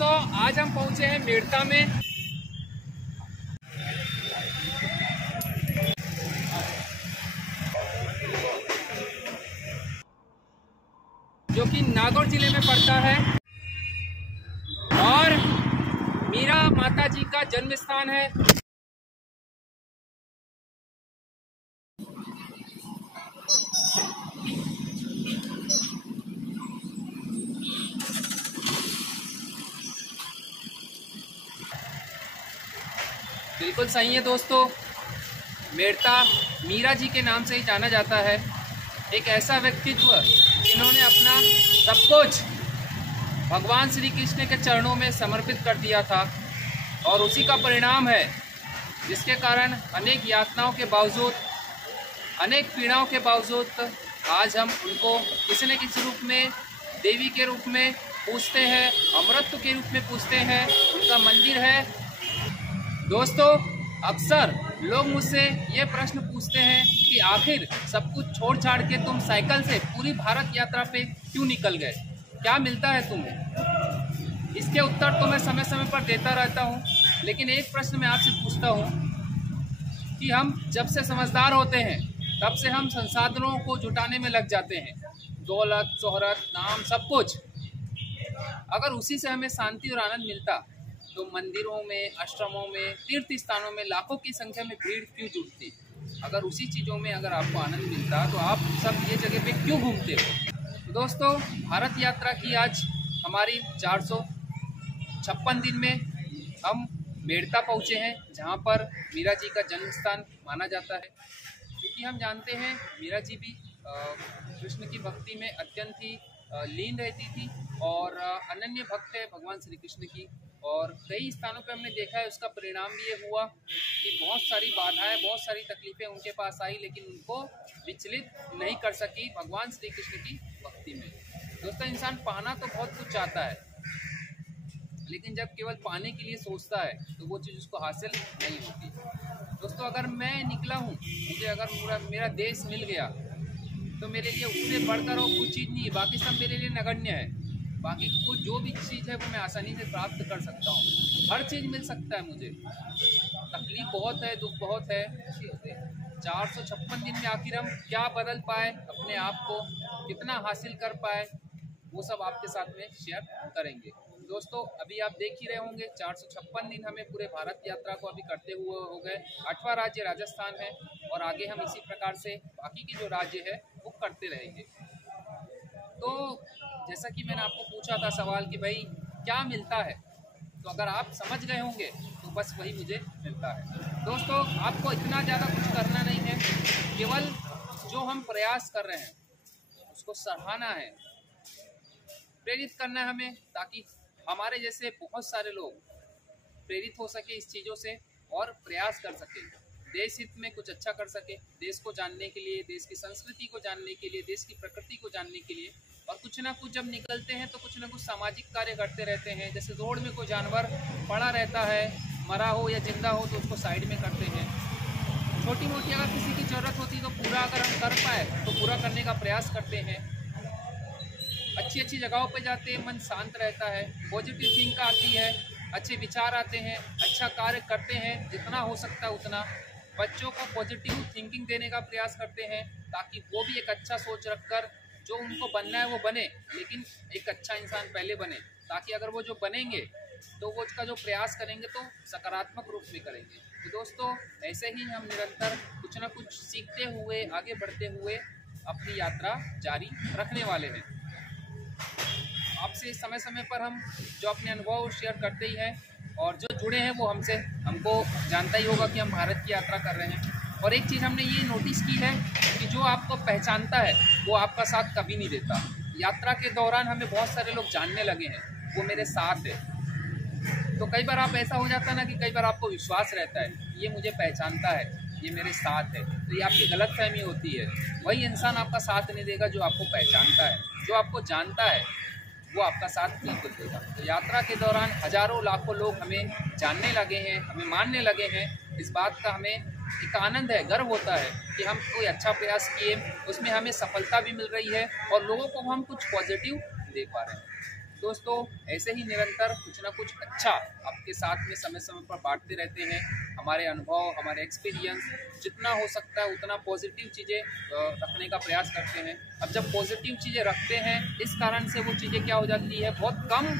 दोस्तों आज हम पहुंचे हैं मेड़ता में। जो कि नागौर जिले में पड़ता है और मीरा माता जी का जन्म स्थान है। बिल्कुल सही है दोस्तों, मेड़ता मीरा जी के नाम से ही जाना जाता है। एक ऐसा व्यक्तित्व जिन्होंने अपना सब कुछ भगवान श्री कृष्ण के चरणों में समर्पित कर दिया था और उसी का परिणाम है जिसके कारण अनेक यातनाओं के बावजूद, अनेक पीड़ाओं के बावजूद आज हम उनको किसी न किसी रूप में, देवी के रूप में पूजते हैं, अमृत के रूप में पूजते हैं। उनका मंदिर है। दोस्तों अक्सर लोग मुझसे ये प्रश्न पूछते हैं कि आखिर सब कुछ छोड़ छाड़ के तुम साइकिल से पूरी भारत यात्रा पे क्यों निकल गए, क्या मिलता है तुम्हें? इसके उत्तर तो मैं समय समय पर देता रहता हूँ, लेकिन एक प्रश्न मैं आपसे पूछता हूँ कि हम जब से समझदार होते हैं तब से हम संसाधनों को जुटाने में लग जाते हैं, दौलत, शोहरत, नाम, सब कुछ। अगर उसी से हमें शांति और आनंद मिलता तो मंदिरों में, आश्रमों में, तीर्थ स्थानों में लाखों की संख्या में भीड़ क्यों जुटती? अगर उसी चीज़ों में अगर आपको आनंद मिलता तो आप सब ये जगह पे क्यों घूमते हो? तो दोस्तों भारत यात्रा की आज हमारी 456 दिन में हम मेड़ता पहुँचे हैं, जहाँ पर मीरा जी का जन्म स्थान माना जाता है। क्योंकि हम जानते हैं मीरा जी भी कृष्ण की भक्ति में अत्यंत ही लीन रहती थी और अनन्य भक्त है भगवान श्री कृष्ण की। और कई स्थानों पे हमने देखा है, उसका परिणाम भी ये हुआ कि बहुत सारी बाधाएं, बहुत सारी तकलीफें उनके पास आई, लेकिन उनको विचलित नहीं कर सकी भगवान श्री कृष्ण की भक्ति में। दोस्तों इंसान पाना तो बहुत कुछ चाहता है, लेकिन जब केवल पाने के लिए सोचता है तो वो चीज़ उसको हासिल नहीं होती। दोस्तों अगर मैं निकला हूँ, मुझे अगर मेरा देश मिल गया तो मेरे लिए उससे बढ़कर और कुछ चीज़ नहीं है, बाकी सब मेरे लिए नगण्य है। बाकी कुछ जो भी चीज़ है वो मैं आसानी से प्राप्त कर सकता हूँ, हर चीज़ मिल सकता है मुझे। तकलीफ बहुत है, दुख बहुत है। 456 दिन में आखिर हम क्या बदल पाए, अपने आप को कितना हासिल कर पाए, वो सब आपके साथ में शेयर करेंगे। दोस्तों अभी आप देख ही रहे होंगे 456 दिन हमें पूरे भारत यात्रा को अभी करते हुए हो गए। 8वां राज्य राजस्थान है और आगे हम इसी प्रकार से बाकी की जो राज्य है वो करते रहेंगे। तो जैसा कि मैंने आपको पूछा था सवाल कि भाई क्या मिलता है, तो अगर आप समझ गए होंगे तो बस वही मुझे मिलता है। दोस्तों आपको इतना ज़्यादा कुछ करना नहीं है, केवल जो हम प्रयास कर रहे हैं उसको सराहना है, प्रेरित करना है हमें, ताकि हमारे जैसे बहुत सारे लोग प्रेरित हो सके इस चीज़ों से और प्रयास कर सके, देश हित में कुछ अच्छा कर सके, देश को जानने के लिए, देश की संस्कृति को जानने के लिए, देश की प्रकृति को जानने के लिए। और कुछ ना कुछ जब निकलते हैं तो कुछ ना कुछ सामाजिक कार्य करते रहते हैं। जैसे रोड में कोई जानवर पड़ा रहता है, मरा हो या जिंदा हो, तो उसको साइड में करते हैं। छोटी मोटी अगर किसी की ज़रूरत होती है तो पूरा अगर हम कर पाए तो पूरा करने का प्रयास करते हैं। अच्छी अच्छी जगहों पर जाते हैं, मन शांत रहता है, पॉजिटिव थिंक आती है, अच्छे विचार आते हैं, अच्छा कार्य करते हैं जितना हो सकता है उतना। बच्चों को पॉजिटिव थिंकिंग देने का प्रयास करते हैं ताकि वो भी एक अच्छा सोच रखकर जो उनको बनना है वो बने, लेकिन एक अच्छा इंसान पहले बने, ताकि अगर वो जो बनेंगे तो वो उसका जो प्रयास करेंगे तो सकारात्मक रूप में करेंगे। तो दोस्तों ऐसे ही हम निरंतर कुछ ना कुछ सीखते हुए, आगे बढ़ते हुए अपनी यात्रा जारी रखने वाले हैं। आपसे समय समय पर हम जो अपने अनुभव शेयर करते ही हैं, और जो जुड़े हैं वो हमको जानता ही होगा कि हम भारत की यात्रा कर रहे हैं। और एक चीज़ हमने ये नोटिस की है कि जो आपको पहचानता है वो आपका साथ कभी नहीं देता। यात्रा के दौरान हमें बहुत सारे लोग जानने लगे हैं, वो मेरे साथ है। तो कई बार आप ऐसा हो जाता है ना कि कई बार आपको विश्वास रहता है ये मुझे पहचानता है, ये मेरे साथ है, तो ये आपकी गलतफहमी होती है। वही इंसान आपका साथ नहीं देगा जो आपको पहचानता है, जो आपको जानता है वो आपका साथ बिल्कुल देगा। तो यात्रा के दौरान हजारों लाखों लोग हमें जानने लगे हैं, हमें मानने लगे हैं। इस बात का हमें एक आनंद है, गर्व होता है कि हम कोई अच्छा प्रयास किए, उसमें हमें सफलता भी मिल रही है और लोगों को हम कुछ पॉजिटिव दे पा रहे हैं। दोस्तों ऐसे ही निरंतर कुछ ना कुछ अच्छा आपके साथ में समय समय पर बांटते रहते हैं। हमारे अनुभव, हमारे एक्सपीरियंस, जितना हो सकता है उतना पॉजिटिव चीज़ें रखने का प्रयास करते हैं। अब जब पॉजिटिव चीज़ें रखते हैं, इस कारण से वो चीज़ें क्या हो जाती है, बहुत कम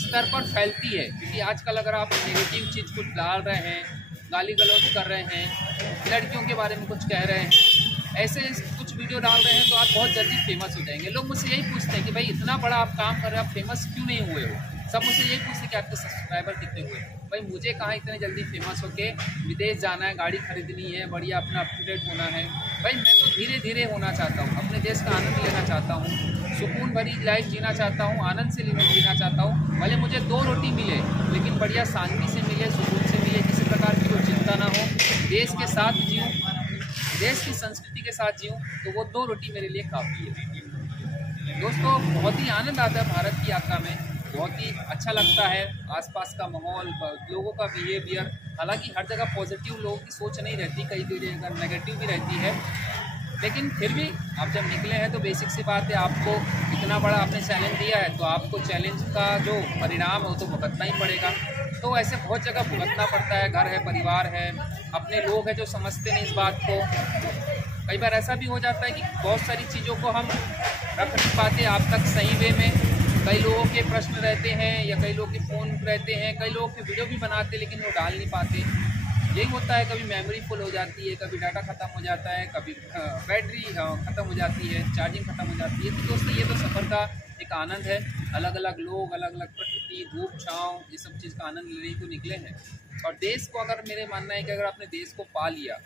स्तर पर फैलती है। क्योंकि आजकल अगर आप नेगेटिव चीज़ कुछ डाल रहे हैं, गाली गलौज कर रहे हैं, लड़कियों के बारे में कुछ कह रहे हैं, ऐसे कुछ वीडियो डाल रहे हैं, तो आप बहुत जल्दी फेमस हो जाएंगे। लोग मुझसे यही पूछते हैं कि भाई इतना बड़ा आप काम कर रहे हैं, आप फेमस क्यों नहीं हुए हो। सब मुझसे यही पूछते हैं कि आपके सब्सक्राइबर कितने हुए। भाई मुझे कहाँ इतने जल्दी फेमस होके विदेश जाना है, गाड़ी खरीदनी है, बढ़िया अपना अप टू डेट होना है। भाई मैं तो धीरे धीरे होना चाहता हूँ, अपने देश का आनंद लेना चाहता हूँ, सुकून भरी लाइफ जीना चाहता हूँ, आनंद से जीना चाहता हूँ। भले मुझे 2 रोटी मिले, लेकिन बढ़िया शांति से मिले, सुकून से मिले, किसी प्रकार की कोई चिंता ना हो, देश के साथ जीऊँ, देश की संस्कृति के साथ जीऊँ, तो वो 2 रोटी मेरे लिए काफ़ी है। दोस्तों बहुत ही आनंद आता है भारत की यात्रा में, बहुत ही अच्छा लगता है। आसपास का माहौल, लोगों का बिहेवियर, हालांकि हर जगह पॉजिटिव लोगों की सोच नहीं रहती, कई जगह नेगेटिव भी रहती है, लेकिन फिर भी आप जब निकले हैं तो बेसिक सी बात है, आपको इतना बड़ा आपने चैलेंज दिया है तो आपको चैलेंज का जो परिणाम है वो तो भुगतना ही पड़ेगा। तो ऐसे बहुत जगह भुगतना पड़ता है, घर है, परिवार है, अपने लोग हैं जो समझते नहीं इस बात को। कई बार ऐसा भी हो जाता है कि बहुत सारी चीज़ों को हम रख नहीं पाते आप तक सही वे में। कई लोगों के प्रश्न रहते हैं या कई लोगों के फ़ोन रहते हैं, कई लोगों के वीडियो भी बनाते लेकिन वो डाल नहीं पाते। यही होता है, कभी मेमोरी फुल हो जाती है, कभी डाटा ख़त्म हो जाता है, कभी बैटरी ख़त्म हो जाती है, चार्जिंग ख़त्म हो जाती है। तो दोस्तों ये तो सफ़र का एक आनंद है। अलग अलग लोग, अलग अलग प्रकृति, धूप छाँव, ये सब चीज़ का आनंद लेने को निकले हैं। और देश को, अगर मेरे मानना है कि अगर आपने देश को पा लिया,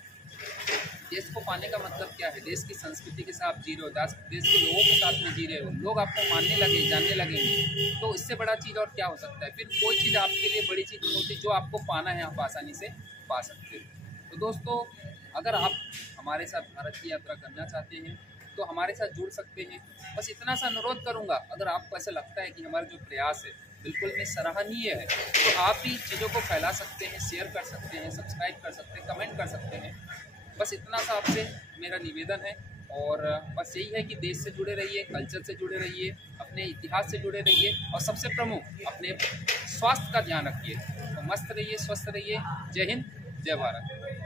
देश को पाने का मतलब क्या है, देश की संस्कृति के साथ जी रहे हो, देश के लोगों के साथ में जी रहे हो, लोग आपको मानने लगे, जानने लगेंगे, तो इससे बड़ा चीज़ और क्या हो सकता है। फिर कोई चीज़ आपके लिए बड़ी चीज़ नहीं होती, जो आपको पाना है आप आसानी से पा सकते हो। तो दोस्तों अगर आप हमारे साथ भारत की यात्रा करना चाहते हैं तो हमारे साथ जुड़ सकते हैं। बस इतना सा अनुरोध करूँगा, अगर आपको ऐसा लगता है कि हमारा जो प्रयास है बिल्कुल में सराहनीय है, तो आप भी चीज़ों को फैला सकते हैं, शेयर कर सकते हैं, सब्सक्राइब कर सकते हैं, कमेंट कर सकते हैं। बस इतना सा आपसे मेरा निवेदन है। और बस यही है कि देश से जुड़े रहिए, कल्चर से जुड़े रहिए, अपने इतिहास से जुड़े रहिए, और सबसे प्रमुख अपने स्वास्थ्य का ध्यान रखिए। तो मस्त रहिए, स्वस्थ रहिए। जय हिंद, जय भारत।